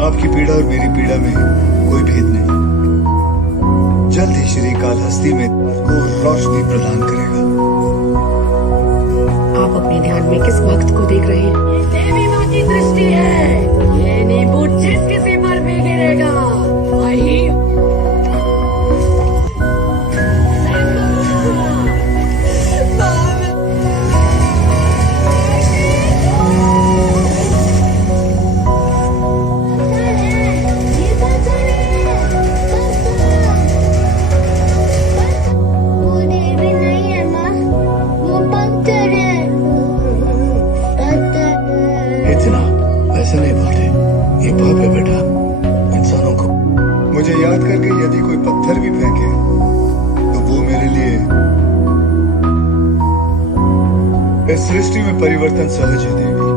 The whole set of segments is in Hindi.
आपकी पीड़ा और मेरी पीड़ा में कोई भेद नहीं। जल्द ही श्री कालहस्ती में को रोशनी प्रदान करेगा। आप अपने ध्यान में किस भक्त को देख रहे हैं? ये देवी माँ की दृष्टि है। ये नींबू जिस किसी पर भी गिरेगा वही ऐसे नहीं बोलते, ये पाप है बेटा इंसानों को। मुझे याद करके यदि कोई पत्थर भी फेंके तो वो मेरे लिए इस सृष्टि में परिवर्तन सहज ही देगी।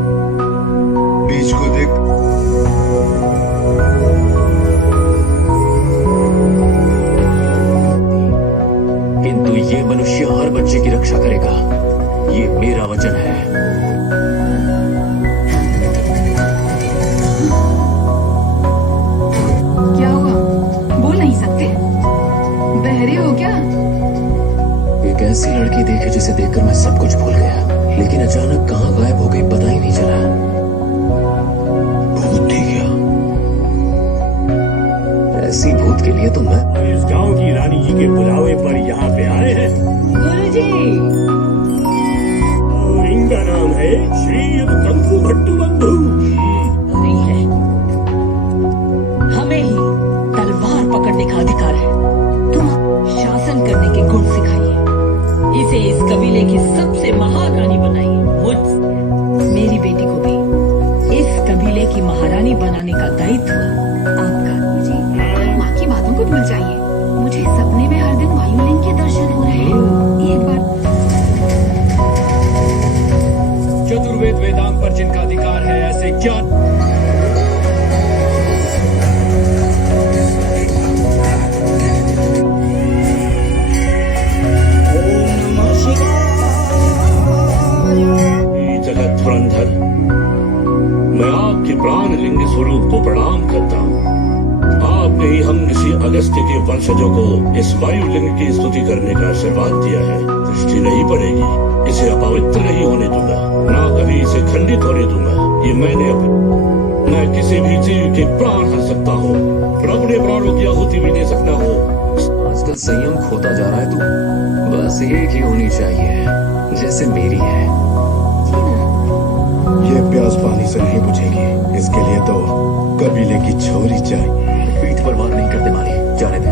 बीज को देख किंतु ये मनुष्य हर बच्चे की रक्षा करेगा, ये मेरा वचन है। एक ऐसी लड़की देखी जिसे देखकर मैं सब कुछ भूल गया, लेकिन अचानक कहाँ गायब हो गई पता ही नहीं चला। भूत थी क्या? ऐसी भूत के लिए तो मैं इस गांव की रानी जी के बुलावे पर यहाँ पे आए हैं। गुरुजी, और इनका नाम है श्री कंकु भट्टू बंधु। नहीं है, हमें ही तलवार पकड़ने का अधिकार है। तुम शासन करने के गुण सिखाइए, इसे इस कबीले की सबसे महारानी बनाइए। मुझ मेरी बेटी को भी इस कबीले की महारानी बनाने का दायित्व आपका। मुझे माँ की बातों को भूल जाइए। मुझे सपने में हर दिन वायुलिंग के दर्शन हो रहे हैं। एक बार चतुर्वेद वेदांत पर जिनका अधिकार है, ऐसे क्या जगत धुरंधर, मैं आपके प्राण लिंग स्वरूप को प्रणाम करता हूँ। आपने ही हम ऋषि अगस्त्य के वंशजों को इस वायुलिंग की स्तुति करने का आशीर्वाद दिया है। दृष्टि नहीं पड़ेगी, इसे अपवित्र नहीं होने दूंगा, ना कभी इसे खंडित होने दूंगा। ये मैं किसी भी जीव के प्राण हर सकता हूँ, प्रभु ने प्राणों की आहुति भी दे सकता हूँ। आजकल संयम खोता जा रहा है तू। बस एक ही होनी चाहिए जैसे मेरी है। ये प्यास पानी से नहीं बुझेगी, इसके लिए तो कबीले की छोरी चाहिए। पीठ पर वार नहीं करते माली, जाने दे।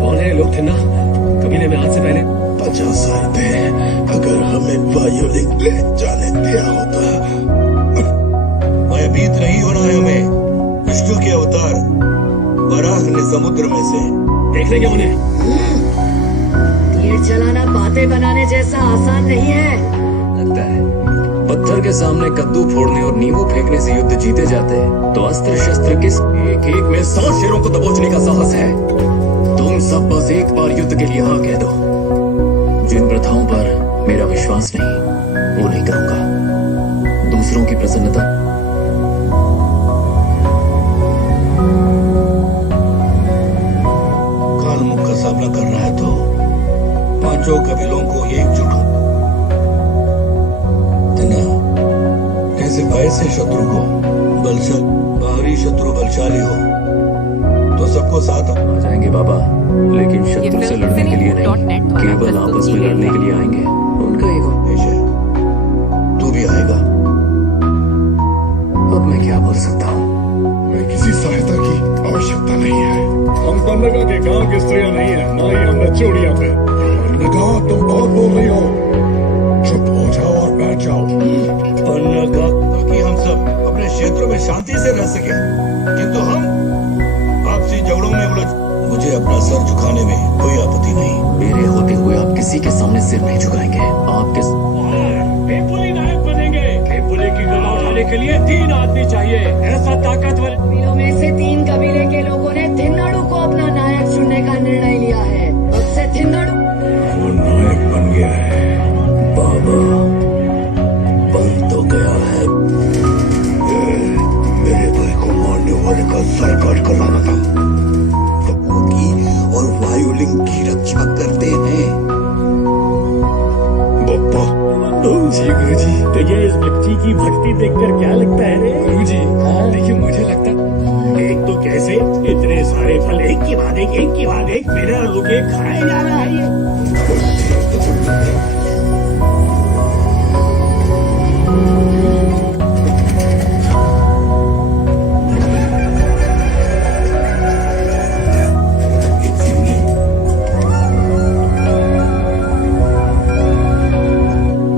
कौन है लोग थे ना कबीले में आज से पहले? 50 साल पहले अगर हमें वायुलिंग ले जाने दिया होता। भयभीत नहीं होना है हमें। विष्णु के अवतार वराह ने समुद्र में से देख लेंगे उन्हें। तीर चलाना बातें बनाने जैसा आसान नहीं है। लगता है पत्थर के सामने कद्दू फोड़ने और नींबू फेंकने से युद्ध जीते जाते हैं, तो अस्त्र शस्त्र किस एक एक में 100 शेरों को दबोचने का साहस है। तुम सब बस एक बार युद्ध के लिए हाँ कह दो। जिन प्रथाओं पर मेरा विश्वास नहीं, वो नहीं करूंगा। दूसरों की प्रसन्नता कालमुख का सामना कर रहा है तो 5 कबीलों को एकजुट हो ऐसे भय से शत्रु को बाहरी शत्रु बलशाली हो तो सबको साथ आ जाएंगे बाबा, लेकिन शत्रु से लड़ने के लिए नहीं, केवल आपस में लड़ने के लिए आएंगे। उनका एक उद्देश्य है। तू भी आएगा। अब मैं क्या बोल सकता हूँ? मैं किसी सहायता की आवश्यकता नहीं है। हम पन्नगा के गांव की स्त्रियां नहीं है, ना ही हमने चूड़ियां पे। पन्नगा, तुम बहुत बोल रही हो। चुप हो जाओ और बैठ जाओ। पन्नगा, ताकि हम सब अपने क्षेत्रों में शांति से रह सके, किंतु हम आपसी झगड़ों में उलझ। मुझे अपना सर झुकाने में कोई आपत्ति नहीं। मेरे होते हुए आप किसी के सामने सिर नहीं झुकाएंगे। आपके बेपुली नायक बनेंगे। बेपुली की गला उठाने के लिए 3 आदमी चाहिए, ऐसा ताकतवर। कबीलों में से 3 कबीले के लोगों ने थिन्नाडु को अपना नायक चुनने का निर्णय लिया है। अब से थिन्नाडु वो नायक बन गया है। बाबा बन तो गया है। मेरे भाई को बाद एक के बाद एक मेरे रुके खाए जा रहा है ये।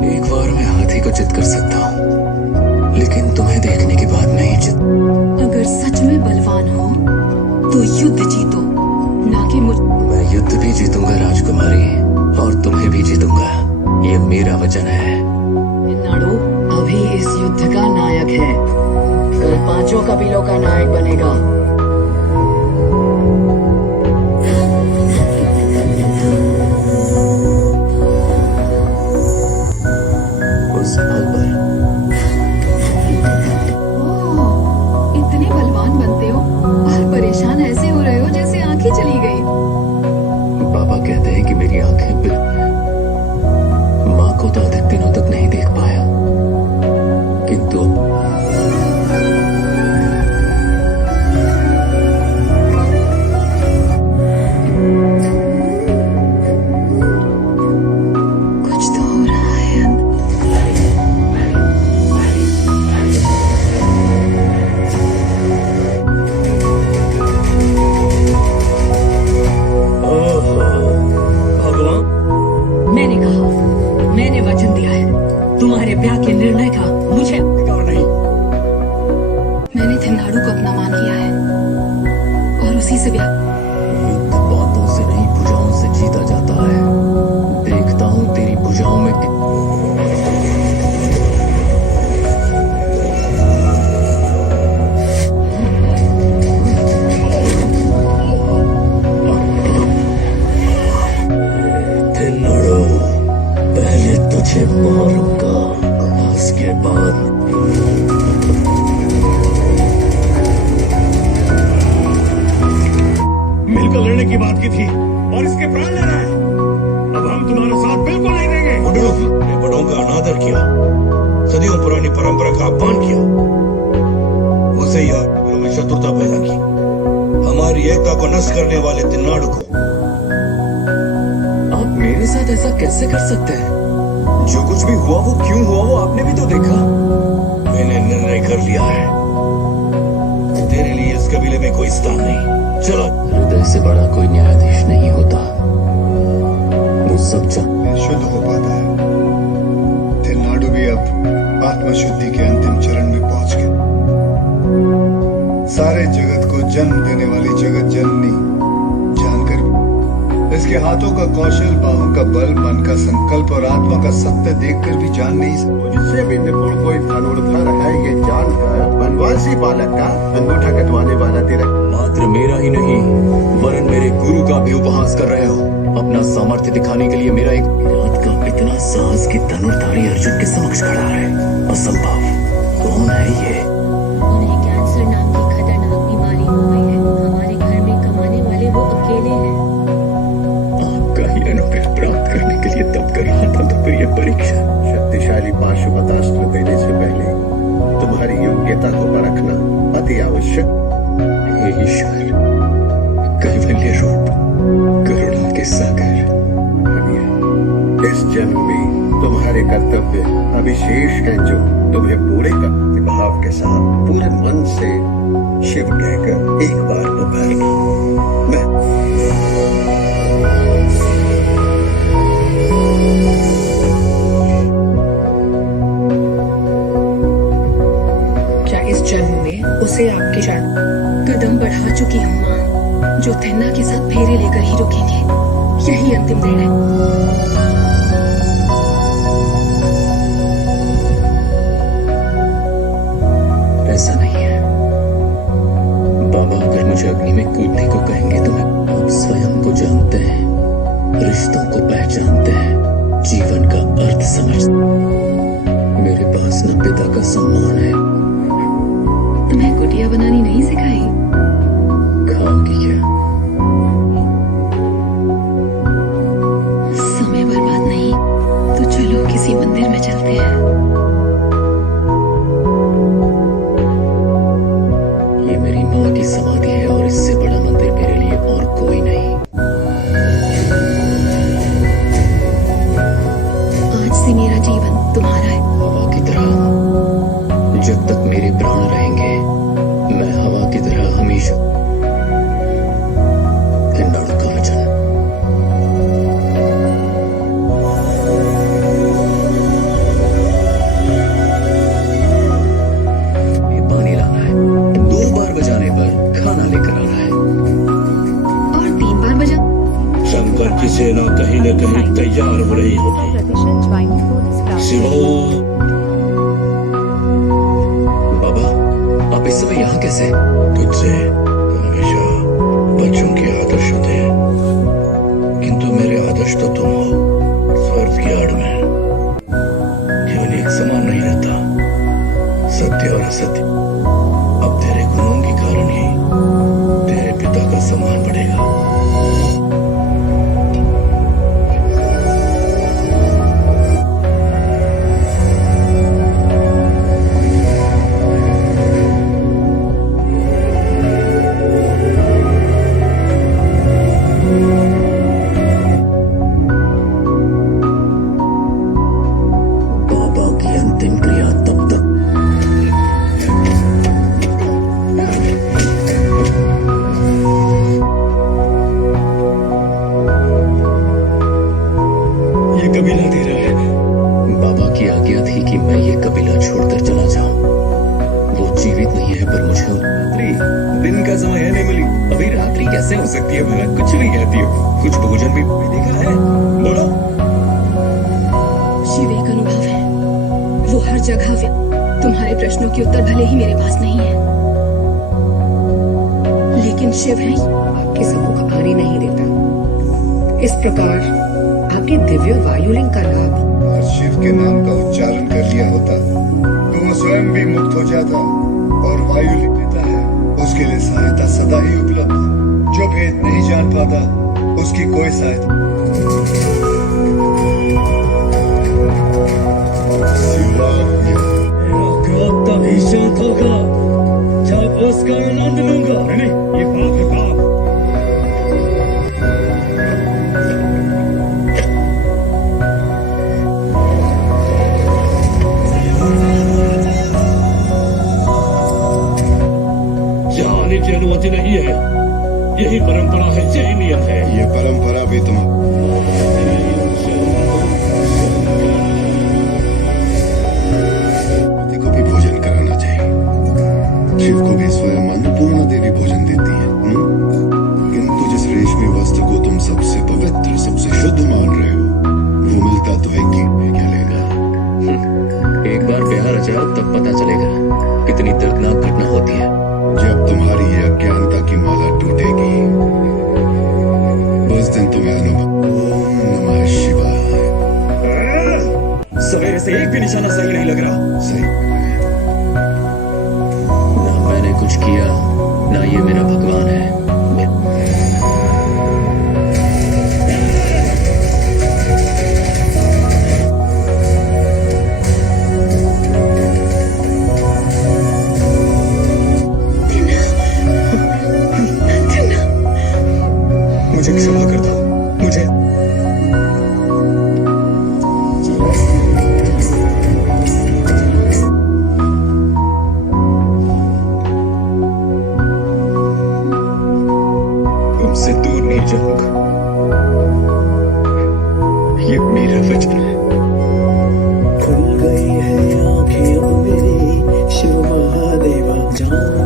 एक बार मैं हाथी को चित कर सकता हूँ, लेकिन तुम्हें देखने के बाद नहीं चित। अगर सच में बलवान हो तो युद्ध जीतो, ना कि मुझ। मैं युद्ध भी जीतूंगा राजकुमारी, और तुम्हें भी जीतूंगा, ये मेरा वचन है। नाड़ू अभी इस युद्ध का नायक है, कल 5 कबीलों का नायक बनेगा। उस पल पर ओह, इतने बलवान बनते हो और परेशान ऐसे हो रहे हो जैसे आंखें चली गई। पापा कहते हैं कि मेरी आंखें माँ को तो अधिक दिनों तक नहीं देख पाया, किंतु कुछ तो हो रहा है। भगवान, मैंने वचन दिया है, तुम्हारे ब्याह के निर्णय का मुझे अधिकार नहीं। मैंने थिन्नाडु को अपना मान लिया है और उसी से ब्याह। युद्ध बातों से नहीं भुजाओं से जीता जाता है। देखता हूँ तेरी भुजाओं में थिन्नाडु, पहले तुझे मारूंगा, उसके बाद मिलकर लड़ने की बात की थी और इसके प्राण ले रहा है। अब हम तुम्हारा साथ बिल्कुल नहीं देंगे। ने बड़ों का अनादर किया, सदियों पुरानी परंपरा का अपमान किया, उसे यार में शत्रुता पैदा की, हमारी एकता को नष्ट करने वाले तिन्नाडु को। आप मेरे साथ ऐसा कैसे कर सकते हैं? जो कुछ भी हुआ वो क्यों हुआ वो आपने भी तो देखा। मैंने निर्णय कर लिया है, तेरे लिए इस कबीले में कोई स्थान नहीं। चलो। हृदय से बड़ा कोई न्यायाधीश नहीं होता, वो सब शुद्ध हो पाता है। थिन्नाडु भी अब आत्मशुद्धि के अंतिम चरण में पहुंच गया। सारे जगत को जन्म देने वाली जगत जननी जानकर इसके हाथों का कौशल, बाहों का बल, मन का संकल्प और आत्मा का सत्य देखकर भी जान नहीं सकता। मुझसे भी निपुण कोई धनुर्धर है ये जानकर वनवासी बालक का अंगूठा कटवाने वाला तेरा। मात्र मेरा ही नहीं वरन मेरे गुरु का भी उपहास कर रहे हो। अपना सामर्थ्य दिखाने के लिए मेरा एक रात का इतना साहस कि धनुर्धारी अर्जुन के समक्ष खड़ा है, असंभव। कौन है ये? उन्हें कैंसर नाम की खतरनाक बीमारी हो गई है। हमारे घर में कमाने वाले वो अकेले हैं। आपका ही अनुग्रह प्राप्त करने के लिए तप कर रहा था, तो फिर ये परीक्षा। शक्तिशाली पाशुपतास्त्र देने से पहले तुम्हारी योग्यता को परखना अति आवश्यक। हे ईश्वर, कैवल्य रूप, करुणा के सागर। इस जन्म में तुम्हारे कर्तव्य अविशेष हैं जो तुम्हें पूरे भक्ति भाव के साथ पूरे मन से शिव कहकर एक बार पुकारना। मैं क्या इस जन्म में उसे आपके चरण कदम बढ़ा चुकी हूँ माँ, जो थिन्ना के साथ फेरे लेकर ही रुकेंगे। यही अंतिम दिन है। ऐसा नहीं है बाबा, अगर मुझे अग्नि में कूदने को कहेंगे तो मैं। आप स्वयं को जानते हैं, रिश्तों को पहचानते हैं, जीवन का अर्थ समझते। मेरे पास न पिता का सम्मान है। तुम्हें गुटिया बनानी नहीं सिखाई? खाओगी क्या? समय बर्बाद नहीं, तो चलो किसी मंदिर में चलते हैं। ये मेरी माँ की समाधि है और इससे बड़ा मंदिर मेरे लिए और जान हो रही होती। 100% joining bonus प्राप्त। शिवो, बाबा, आप इस समय यहाँ कैसे? तुझसे हमेशा बच्चों के आदर्श होते हैं, किंतु मेरे आदर्श तो तुम हो। स्वार्थ की आड़ में केवल एक समान नहीं रहता, सत्य और असत्य। अब तेरे गुणों के कारण ही तेरे पिता का सम्मान बढ़ेगा। बाबा की अंतिम क्रिया तब तक ये कबीला दे रहा है। बाबा की आज्ञा थी कि मैं ये कबीला छोड़कर चला जाऊं। वो जीवित नहीं है, पर मुझे रात्रि दिन का समय है नहीं मिली। अभी रात्रि कैसे हो सकती है? मैं कुछ नहीं कहती हूँ। कुछ भोजन भी देखा है? बोलो। शिव एक अनुभव है, वो हर जगह तुम्हारे प्रश्नों के उत्तर भले ही मेरे पास नहीं है, लेकिन शिव है आपके सम्मुख आने नहीं देता। इस प्रकार आपने दिव्य वायुलिंग का लाभ और शिव के नाम का उच्चारण कर लिया होता तो वो स्वयं भी मुक्त हो जाता और वायु लिख देता है। उसके लिए सहायता सदा ही उपलब्ध है। जो भेद नहीं जान पाता उसकी कोई सहायता। तभी शांत होगा जब उसका आनंद लूंगा। नहीं, ये पाप है, पाप। यहाँ आने की अनुमति नहीं है। यही परंपरा है, यही नियम है। ये परंपरा भी तुम को भी भोजन कराना चाहिए। शिव को भी स्वयं अन्नपूर्णा देवी भोजन देती है। किंतु जिस रेशमी वस्त्र को तुम सबसे पवित्र, सबसे शुद्ध मान रहे हो, वो मिलता तो एक ही क्या लेगा। एक बार ब्याह रचा तब पता चलेगा कितनी दर्दनाक घटना होती है। जब तुम्हारी ये अज्ञानता की माला टूटेगी, उस दिन तुम्हें अनुभव। ओम नमः शिवाय। सवेरे से एक भी निशाना सही नहीं लग रहा। सही। ना मैंने कुछ किया, ना ये मेरा भगवान है। मुझे क्षमा कर दो। मुझे तुमसे दूर नहीं जाऊंगा, ये मेरा वचन है। खुल गई है आंखें अब मेरी, शिव महादेवा जान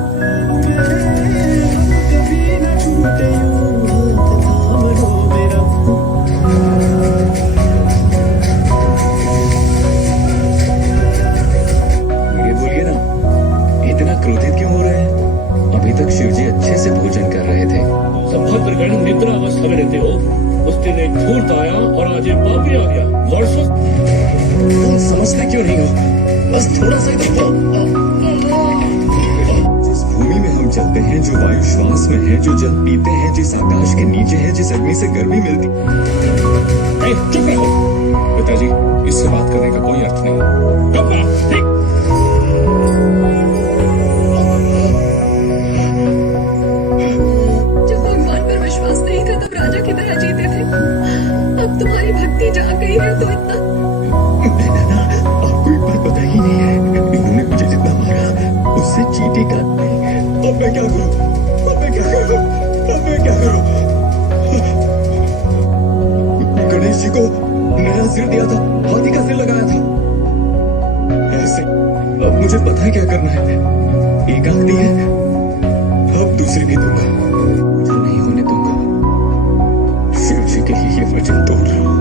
कभी न छूटे यूं हाथ थाम लो मेरा। ये बोलिए ना, इतना क्रोधित क्यों हो रहे हैं? अभी तक शिवजी अच्छे से भोजन कर रहे थे। संभद्रगण निद्रा अवस्था में रहते हो। उस दिन एक धूर्त आया और आज एक पापी आ गया। वर्षों तुम समझते क्यों नहीं हो? बस थोड़ा सा ही तो। जिस भूमि में हम चलते हैं, जो वायु श्वास में है, जो जल पीते हैं, जिस आकाश के नीचे है, जिस अग्नि से गर्मी मिलती। चुप रहो। पिताजी, इससे बात करने का कोई अर्थ नहीं। चुप रहो। जब भगवान पर विश्वास नहीं था तब राजा की तरह जीते थे। अब तुम्हारी भक्ति जहाँ गई है तो इतना नाना, आपको एक बात पता ही नहीं है। इन्होंने मुझे जितना मारा उससे चीटी काट दी। अब मैं क्या करूं? अब मैं क्या करूं? अब मैं क्या करूं? गणेश जी को नया सिर दिया था, हाथी का सिर लगाया था। ऐसे अब मुझे पता है क्या करना है। एक आंख दी है, अब दूसरी भी दूंगा। मुझे नहीं होने दूंगा। शिव जी के लिए ये वचन तोड़ रहा हूं।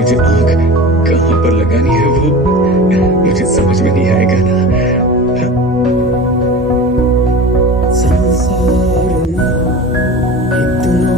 मुझे आग कहाँ पर लगानी है वो मुझे समझ में नहीं आएगा ना। संसार में इतना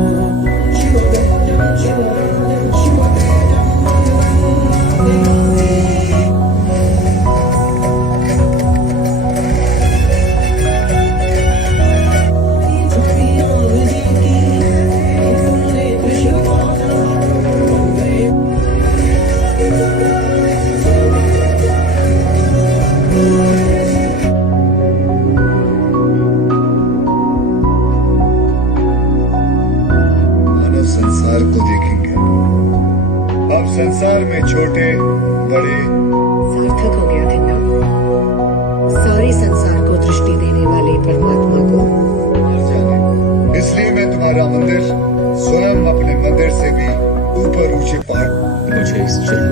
मानव संसार को देखेंगे। अब संसार में छोटे बड़े सार्थक हो गया धन्य सारे संसार को दृष्टि देने वाले परमात्मा को मर जाने। इसलिए मैं तुम्हारा मंदिर स्वयं अपने मंदिर से भी ऊपर ऊंचे पहाड़ मुझे इस जन्म